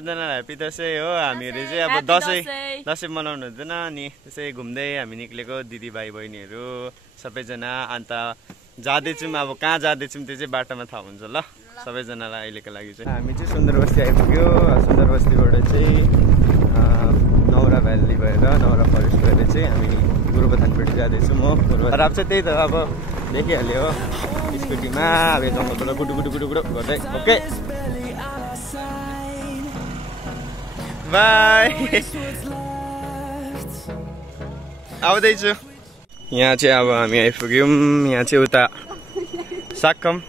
सबैजनालाई ह्यापी दसैँ हो। हामीहरू चाहिँ अब दसैँ मनाउनु हुँदैन अनि त्यसै घुम्दै हामी निक्लेको दिदी भाइ बहिनीहरू सबैजना। अन्त जाँदैछौँ, अब कहाँ जाँदैछौँ त्यो चाहिँ बाटोमा थाहा हुन्छ ल सबैजनालाई। अहिलेको लागि चाहिँ हामी चाहिँ सुन्दर बस्ती आइपुग्यो। सुन्दर बस्तीबाट चाहिँ नौरा भ्याली भएर नौरा फरेस्ट भएर चाहिँ हामी गोरुबथानपट्टि जाँदैछौँ हो। अब चाहिँ त्यही त अब देखिहाल्यो हो स्कुटीमा अब जङ्गलबाट गुडु गुडु गुडु गुडु गर्दै। ओके बाई आउँदैछु। यहाँ चाहिँ अब हामी आइपुग्यौँ। यहाँ चाहिँ उता साक्कम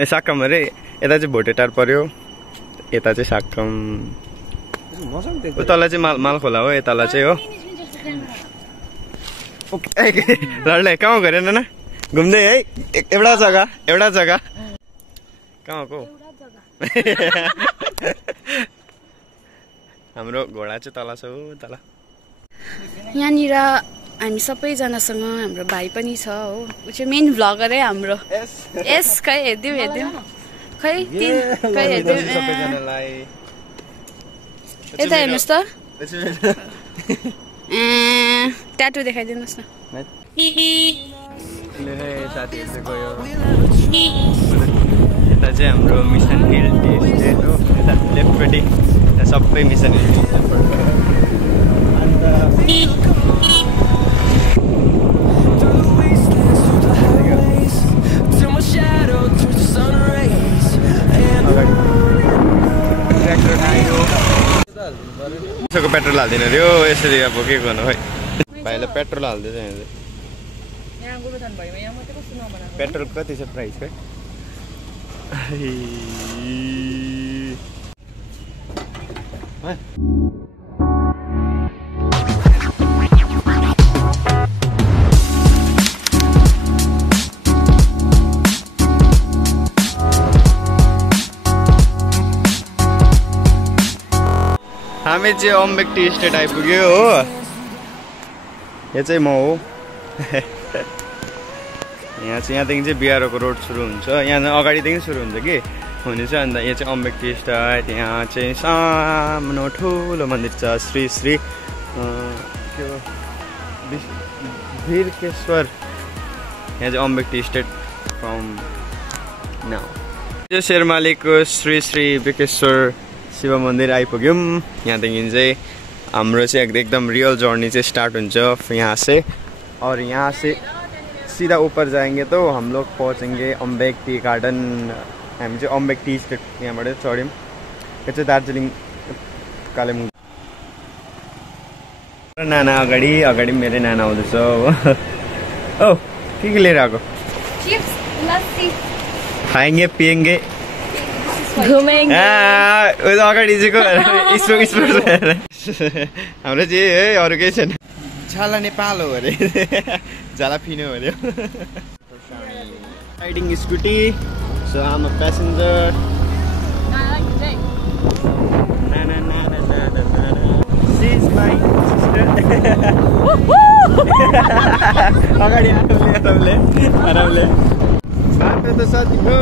साक्कम अरे यता चाहिँ भोटेटार पर्यो, यता चाहिँ साक्कम, उतालाई चाहिँ माल खोला हो, यतालाई चाहिँ हो। लड्लै कहाँ गएर न घुम्दै है एउटा जग्गा कहाँ को हाम्रो घोडा चाहिँ तल छ हो तल। यहाँनिर हामी सबैजनासँग हाम्रो भाइ पनि छ हो, ऊ चाहिँ मेन भ्लगर है हाम्रो। यस खै हेरिदिउँ खै हेरिदिउँ यता हेर्नुहोस् त ट्याटु देखाइदिनुहोस् न। साथीहरू चाहिँ गयो। यता चाहिँ हाम्रो मिसन हिल टी एस्टेट हो, यता लेफ्टपट्टि सबै मिसन हिल टी एस्टेट पर्छ। अन्त पेट्रोल हाल्दिन अरे हो यसरी। अब के गर्नु खै भाइले पेट्रोल हाल्दैछ यहाँ पेट्रोल कति छ प्राइस खै? हामी चाहिँ अम्बेक टी स्टेट आइपुग्यो हो। यो चाहिँ म हो। यहाँ चाहिँ यहाँदेखि चाहिँ बिहारको रोड सुरु हुन्छ, यहाँ अगाडिदेखि सुरु हुन्छ कि हुने चाहिँ। अन्त यहाँ चाहिँ अम्बेक टी स्टेट, यहाँ चाहिँ सानो ठुलो मन्दिर छ श्री श्री के हो वीरकेश्वर। यहाँ चाहिँ अम्बेक टी स्टेट फ्रम नाउ। यो शेरमालीको श्री श्री वीरकेश्वर शिव मन्दिर आइपुग्यौँ। यहाँदेखि चाहिँ हाम्रो चाहिँ एकदम रियल जर्नी चाहिँ स्टार्ट हुन्छ यहाँ से। और यहाँ से सीधा ऊपर जाएंगे तो हम लोग पहुँचेंगे अम्बेक टी गार्डन। हामी चाहिँ अम्बेक टी स्टेट यहाँबाट चढ्यौँ। यो चाहिँ दार्जिलिङ कालेबुङ। नाना अगाडि मेरै नाना आउँदैछ हो। ओ के लिएर आएको? चिप्स लस्सी खाएंगे पिएंगे घुमेंगे। अगाडि चाहिँ हाम्रो चाहिँ है अरू केही छैन। झाला नेपाल हो अरे झाला फिनो अरे। Riding scooty so I'm a passenger. अगाडि आरामले बाटो त साथी हो।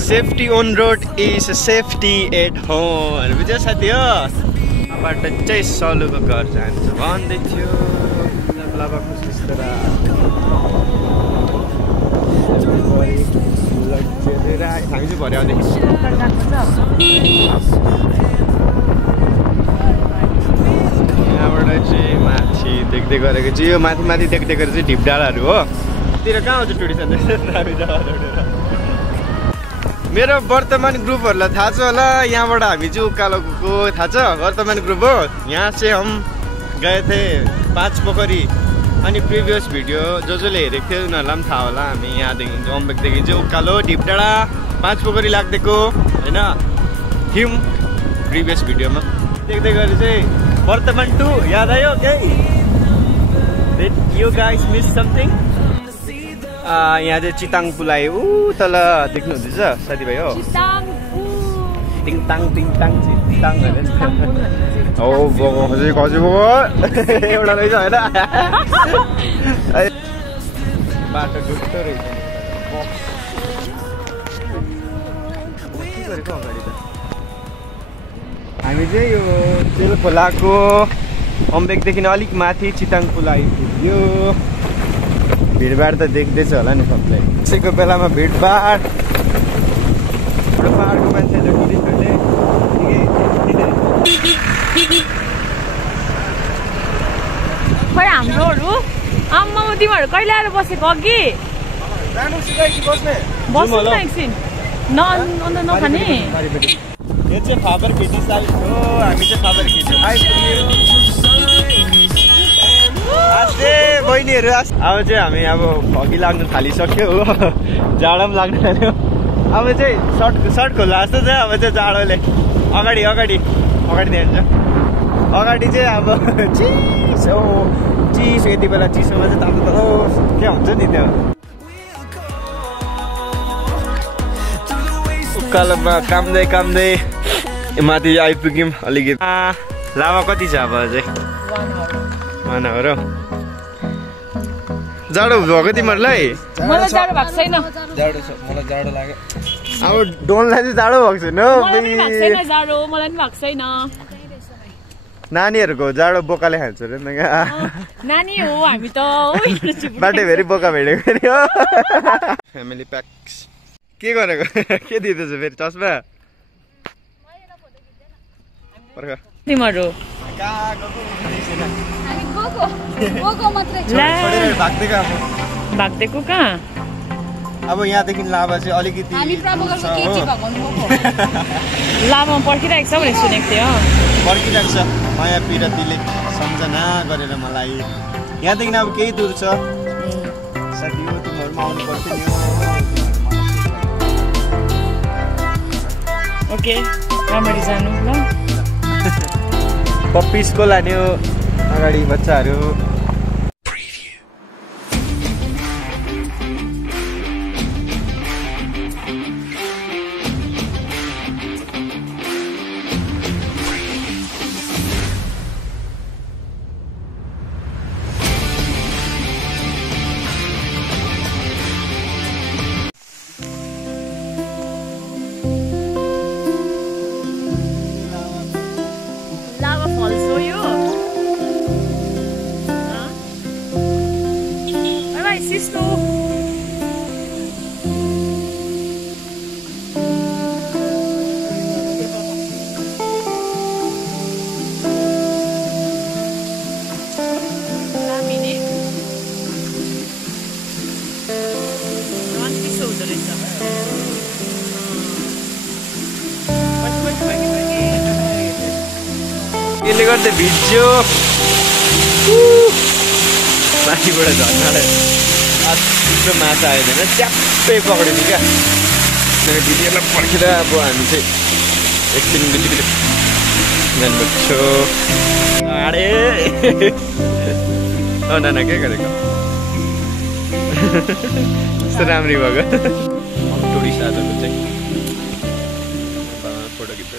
Safety on road is safety at home बुझ्यो साथी हो। बाटो चाहिँ सलुको घर जान्छ भन्दै थियो। हामी चाहिँ भरे आउँदै यहाँबाट चाहिँ माथि देख्दै गरेको चाहिँ यो माथि देख्दै गरेको चाहिँ ढिपडाँडाहरू हो। तिर कहाँ आउँछ टुरिस्ट मेरो वर्तमान ग्रुपहरूलाई थाहा छ होला। यहाँबाट हामी चाहिँ उकालो गएको थाहा छ वर्तमान ग्रुप हो। यहाँ चाहिँ हम गए थे 5 पोखरी। अनि प्रिभियस भिडियो जसले हेरेको थियो उनीहरूलाई पनि थाहा होला। हामी यहाँदेखि अम्बेकदेखि चाहिँ उकालो ढिपडाँडा 5 पोखरी लाग्दिएको होइन थियौँ प्रिभियस भिडियोमा। देख्दै गरे चाहिँ वर्तमान 2 याद आयो केही? You guys miss something. यहाँ चाहिँ चिताङ पुल आयो ऊ तल देख्नु हुँदैछ साथीभाइ हो। टिङताङ हो बगो एउटा रहेछ होइन। बाटो डुब्दो रहेछ के गरेको अगाडि त हामी चाहिँ यो तेल खोलाको अम्बेकदेखि अलिक माथि चिताङ पुल आइपुग्यो भिडभाड त देख्दैछ होला नि सबलाई त्यसैको बेलामा भिडभाड पाहाडको मान्छेहरूले टुरिस्टहरूले खै हाम्रोहरू आम्मा तिमीहरू कहिले आएर बसेको अघि बस्नु न एकछिन अन्त नखाने यो चाहिँ फाबर खेती साइड हो हामी चाहिँ फाबर खेती आइपुग्यो आस्ते बहिनीहरू अब चाहिँ हामी अब हगी लाग्नु थालिसक्यो हो जाडो पनि लाग्नु थाल्यो अब चाहिँ सर्ट खोल्ला जस्तो चाहिँ अब चाहिँ जाडोले अगाडि दिन्छ अगाडि चाहिँ अब चिसो यति बेला चिसोमा चाहिँ तातो के हुन्छ नि त्यो उकालोमा कामदै माथि आइपुग्यौँ अलिकति लाभा कति छ अब अझै 1 आवर जाडो भएको तिमीहरूलाई मलाई जाडो भएको छैन मलाई जाडो लाग्यो अब डोनलाई चाहिँ जाडो भएको छैन जाडो मलाई पनि भएको छैन नानीहरूको जाडो बोकाले खान्छ अरे नानी हो हामी त बाटो फेरि बोका भेटेको फेरि हो फ्यामिली प्याक्स के गरेको के दिँदैछ फेरि चस्मा तिमीहरू भाग्दैको कहाँ अब यहाँदेखि लाभा चाहिँ अलिकति लाभामा पर्खिरहेको छ भने सुनेको थियो पर्खिरहेको छ माया पिरतीले सम्झना गरेर मलाई यहाँदेखि अब केही दूर छ साथी हो तिमीहरूमा आउनु पर्थ्यो नि ओके राम्ररी जानु ल पप्पिसको लान्यो अगाडि बच्चाहरू यसले गर्दा भिज्यो माथिबाट झर्नाले त्यस्तो माछा आएन च्याप्पै पक्रियो नि क्या दिदीहरूलाई पर्खेर अब हामी चाहिँ एकछिन बिजुली जानुपर्छ आडे नाना के गरेको यस्तो राम्री भएको टुरिस्ट आजको चाहिँ फोटो खिच्दै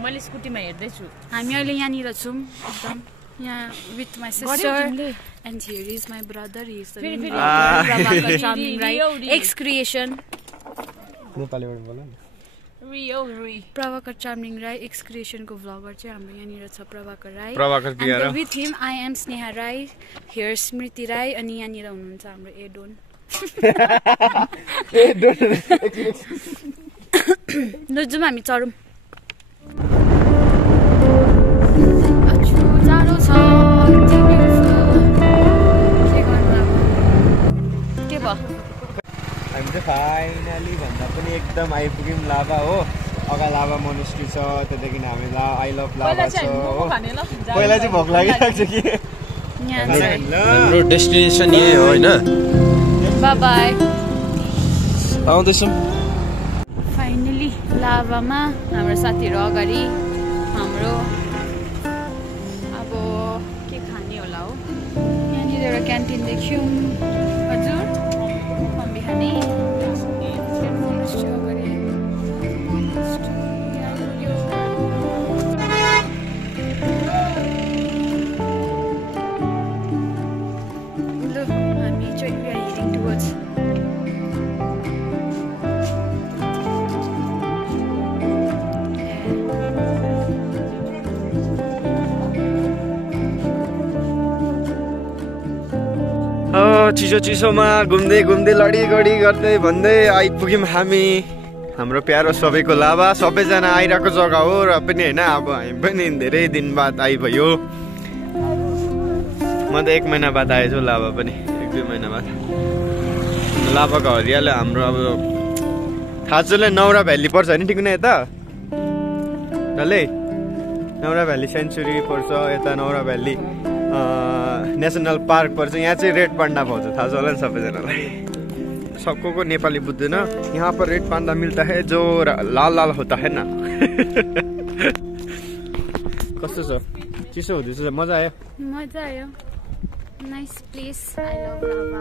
मैले स्कुटीमा हेर्दैछु हामी अहिले यहाँनिर छौँ एकदम यहाँ with my sister and here is my brother X creation नेपालीबाट बोल न प्रभाकर चामलिङ राई एक्स क्रिएसनको भ्लगर चाहिँ हाम्रो यहाँनिर छ Prabhakar Rai with him I am Sneha Rai here Smriti Rai अनि यहाँनिर हुनुहुन्छ हाम्रो एडोन जाउँ हामी चढौँ जाडो छ के भयो हामी चाहिँ फाइनली भन्दा पनि एकदम आइपुग्यौँ लाभा हो अगा लाभा मोनेस्ट्री छ त्यहाँदेखि हामी आई लभ लाभा छ हो पहिला चाहिँ भोक लागिरहेको छ कि हाम्रो डेस्टिनेसन यही हो होइन बाइ बाइ आउँदैछौँ फाइनली लाभामा हाम्रो साथीहरू अगाडि हाम्रो अब के खाने होला हो यहाँनिर एउटा क्यान्टिन देख्यौँ हजुर हामी चिसो चिसोमा घुम्दै घुम्दै लडी गर्दै भन्दै आइपुग्यौँ हामी हाम्रो प्यारो सबैको लाभा। सबैजना आइरहेको जग्गा हो र पनि होइन, अब हामी पनि धेरै दिन बाद आइभयो। म त 1 महिना बाद आएछु, लाभा पनि 1-2 महिना बाद। लाभाको हरियाले हाम्रो अब थाचोले नौरा भ्याली पर्छ नि, ठिक न? यता डल्लै नौरा भ्याली सेन्चुरी पर्छ, यता नौरा भ्याली नेसनल पार्क पर्छ। यहाँ चाहिँ रेड पान्डा पाउँछ, थाहा छ होला नि सबैजनालाई। सबको नेपाली बुझ्दैन। यहाँ पर रेड पान्डा मिल्ता है जो लाल लाल होता है ना। कस्तो छ? चिसो हुँदैछ? मजा आयो? मजा आयो। Nice place. I love Lava.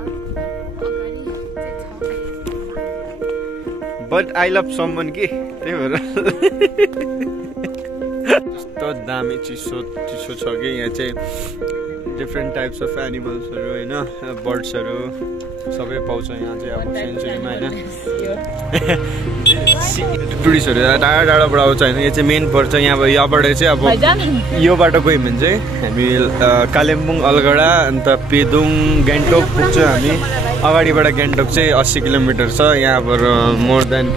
But I love someone कि त्यही भएर कस्तो दामी चिसो चिसो छ कि यहाँ चाहिँ। डिफ्रेन्ट टाइप्स अफ एनिमल्सहरू होइन, बर्ड्सहरू सबै पाउँछ यहाँ चाहिँ अब सेन्चुरीमा होइन। टुरिस्टहरू टाढा टाढाबाट आउँछ होइन। यो चाहिँ मेन पर्छ यहाँ। यहाँबाट चाहिँ अब यो बाटो गयौँ भने चाहिँ हामी कालिम्पोङ, अलगढा, अन्त पेदोङ, गान्तोक पुग्छौँ हामी। अगाडिबाट गान्तोक चाहिँ 80 किलोमिटर छ। यहाँबाट मोर देन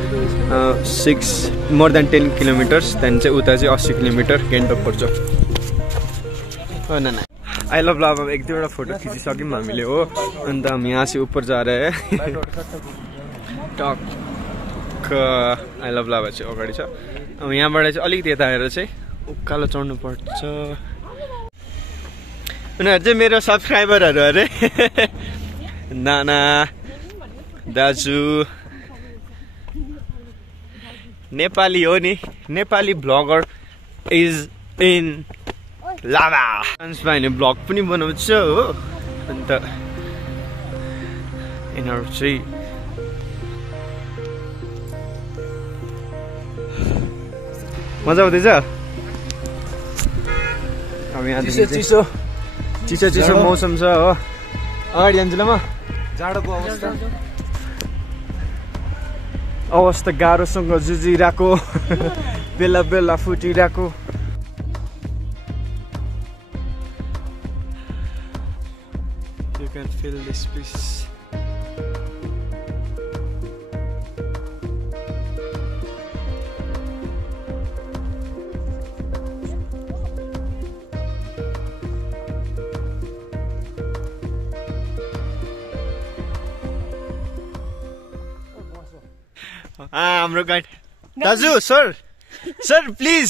10 किलोमिटर्स। त्यहाँदेखि चाहिँ उता चाहिँ 80 किलोमिटर गान्तोक पर्छ। हो न? आई लभ लाभा एक दुईवटा फोटो खिचिसक्यौँ हामीले हो। अन्त हामी यहाँ चाहिँ ऊपर जा रहे हैं। टक आई लभ लाभा चाहिँ अगाडि छ। अब यहाँबाट चाहिँ अलिकति यता आएर चाहिँ उकालो चढ्नु पर्छ। उनीहरू चाहिँ मेरो सब्सक्राइबरहरू अरे। नाना दाजु नेपाली हो नि, नेपाली भ्लगर इज इन लाभा। डान्समा होइन ब्लग पनि बनाउँछ हो। अन्त यिनीहरू चाहिँ मजा आउँदैछ। अब यहाँ चिसो चिसो चिसो मौसम छ हो। अगाडि जान्छु ल म। जाडोको अवस्था गाह्रोसँग जुझिरहेको, बेला बेला फुटिरहेको। You can feel this peace. हाम्रो गाइड दाजु, sir sir please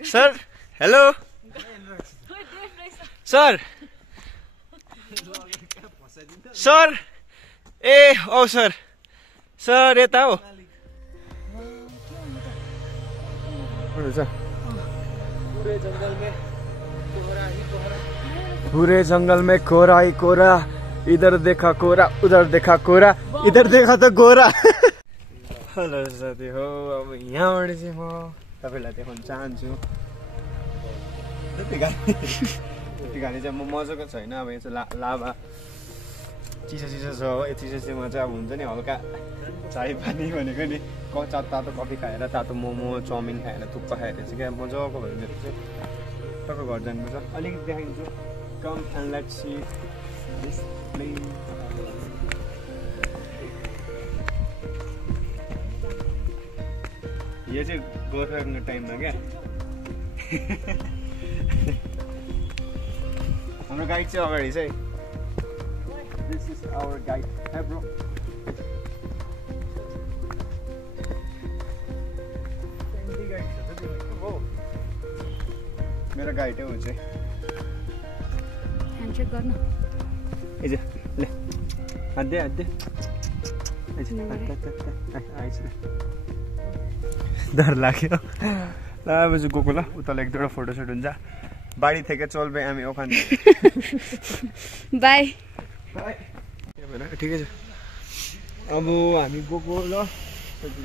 sir, hello sir sir. ए औ सर, सर यता हो। पूरे जंगल में कोरा ही कोरा, इधर देखा कोरा, उधर देखा कोरा, इधर देखा त गोरा। हेलो साथी हो, अब यहाँबाट चाहिँ म तपाईँलाई देखाउन चाहन्छु। त्यति गाडी चाहिँ म मजाको छैन। अब यहाँ चाहिँ लाभा चिसो चिसो छ हो। चिसो चिसोमा चाहिँ अब हुन्छ नि हल्का चाय पानी भनेको नि, तातो कफी खाएर, तातो मोमो चाउमिन खाएर, थुक्पा खाएर चाहिँ क्या मजाको भयो। मेरो चाहिँ तपाईँ घर जानुपर्छ। अलिकति देखाइदिन्छु। Come and let's see this plane. यो चाहिँ गोर्खाको टाइममा क्या। हाम्रो गाइड चाहिँ अगाडि चाहिँ दिस इज आवर गाइड। है ब्रो, मेरो गाइड हो चाहिँ। ह्यान्डसेक गर्नु ए ले हात दे डर लाग्यो। ल अब चाहिँ गएको ल, उतालाई एक दुईवटा फोटोसुट हुन्छ। बाडी থেকে চলবে আমি ওখানে। Bye bye. ঠিক আছে। अब हामी गएको ल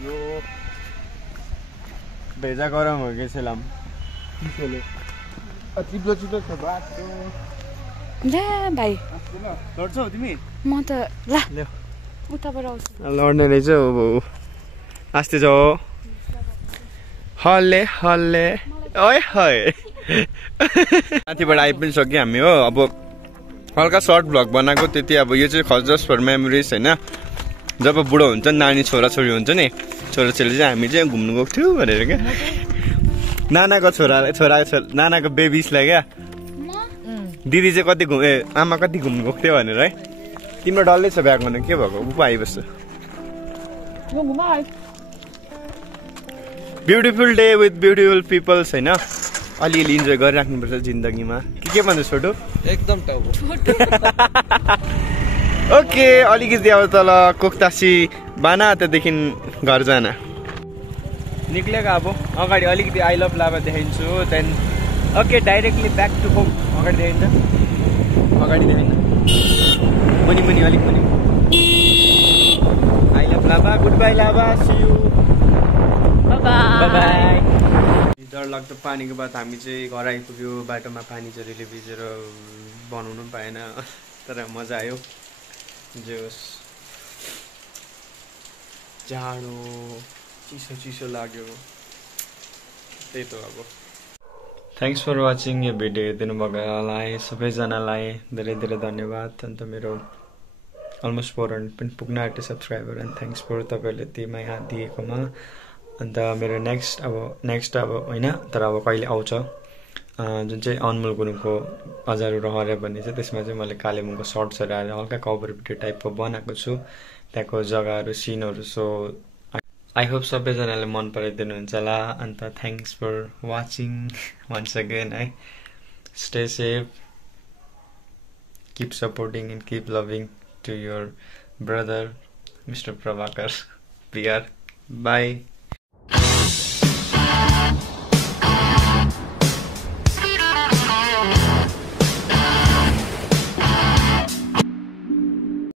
यो भेजा गरम हो कि सेलाम चिसोले चिप्लो चिप्लो छ बाटो ला भाइ लड्छौ तिमी म त ला ल्याउ उताबाट आउँछु लड्ने रहेछ अब आस्ते जाऊ हल्ले हल्ले ओए है माथिबाट आइ पनि सक्यो हामी हो अब हल्का सर्ट भ्लग बनाएको त्यति अब यो चाहिँ जस्ट फर मेमोरिज होइन जब बुढो हुन्छ नानी छोराछोरी हुन्छ नि छोराछोरी चाहिँ हामी चाहिँ घुम्नु गएको थियौँ भनेर क्या नानाको नानाको बेबिसलाई क्या दिदी चाहिँ कति आमा कति घुम्नु गएको थियो भनेर है तिम्रो डल्लै छ ब्याग भन्नु के भएको ऊ आइबस्छ beautiful day with beautiful peoples होइन अलिअलि इन्जोय गरिराख्नुपर्छ जिन्दगीमा के भन्छ छोटो एकदम टाउको ओके अलिकति अब तल कोक्तासी बाना त्यहाँदेखि घर जान निक्लेको अब अगाडि अलिकति आई लभ लाभा देखाइन्छु त्यहाँदेखि okay directly back to home अगाडि देखाइन्छ अगाडि देखाइन्छ मुनि मुनि अलिक मुनि आई लभ लाभा गुड बाई लाभा सी यू बाई डरलाग्दो पानीको बाद हामी चाहिँ घर आइपुग्यो बाटोमा पानी झरीले भिजेर बनाउनु पाएन तर मजा आयो जोस् जाडो चिसो चिसो लाग्यो त्यही त अब थ्याङ्क्स फर वाचिङ यो भिडियो हेरिदिनु भएकोलाई सबैजनालाई धेरै धेरै धन्यवाद अन्त मेरो अलमोस्ट 400 पनि पुग्न आँट्यो सब्सक्राइबर एन्ड थ्याङ्क्स फर तपाईँहरूले त्यहीमा यहाँ दिएकोमा अन्त मेरो नेक्स्ट अब होइन तर अब कहिले आउँछ जुन चाहिँ अनमोल गुरुङको अजारु रहर भन्ने छ त्यसमा चाहिँ मैले कालेबुङको सर्ट्सहरू हालेर हल्का कभर भिडियो टाइपको बनाएको छु त्यहाँको जग्गाहरू सिनहरू सो आई होप सबैजनाले मन पराइदिनुहुन्छ होला अन्त thanks for watching once again है stay safe keep supporting and keep loving to your brother mister Prabhakar पिआर बाई